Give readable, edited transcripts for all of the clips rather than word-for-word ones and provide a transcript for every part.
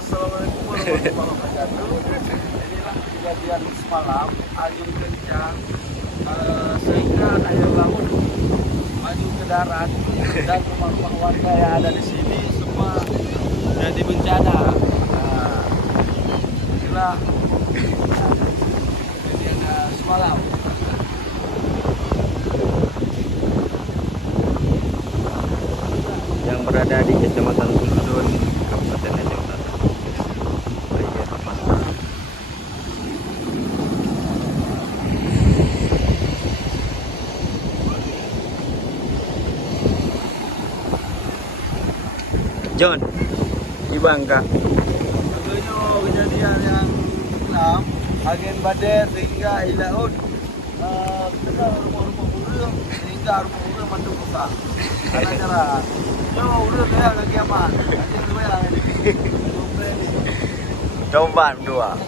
Assalamualaikum warahmatullahi wabarakatuh. Inilah kejadian semalam, angin kencang sehingga air laut maju ke darat dan rumah-rumah warga yang ada di sini semua jadi bencana. Inilah kejadian semalam. Yang berada di Kecamatan Sumedun, Kabupaten Aceh Utara. Bagian apa? John, di Bangka. Tentunya kejadian yang enam, angin badai sehingga ilaut kena rumah-rumah urang sehingga rumah-urang mantu rusak. Karena jalan. Yo, udah kayak lagi aman. Nanti gue yang ini. Coba dua.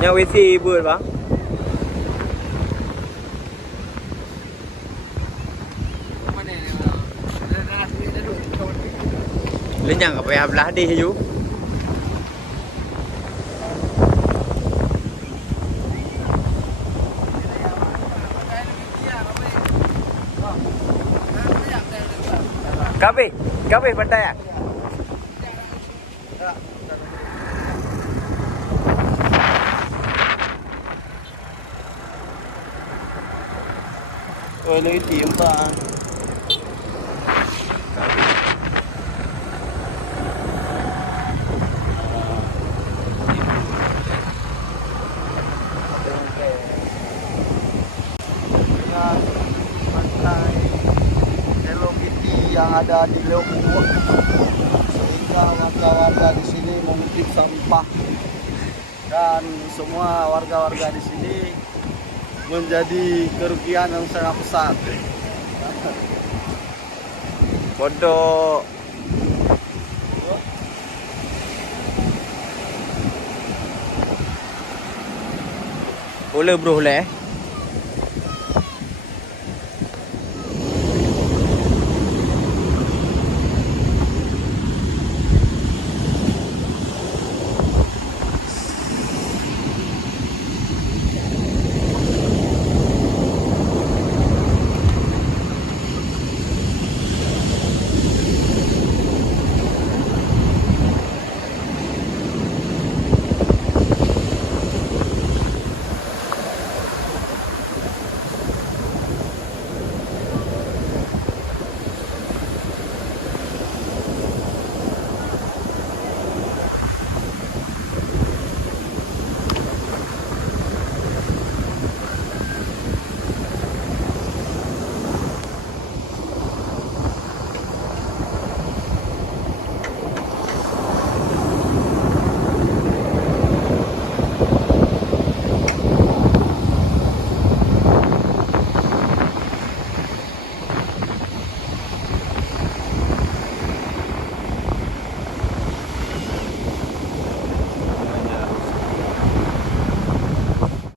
Nhà WC bươn bang. Lenyang apa ya belah di hiu. Kabe pandai ya. Rồi lấy tiền ta. Pantai Hello Kitty yang ada di Lombok sehingga warga-warga di sini mengutip sampah dan semua warga-warga di sini menjadi kerugian yang sangat besar. Bodoh. Boleh bro leh.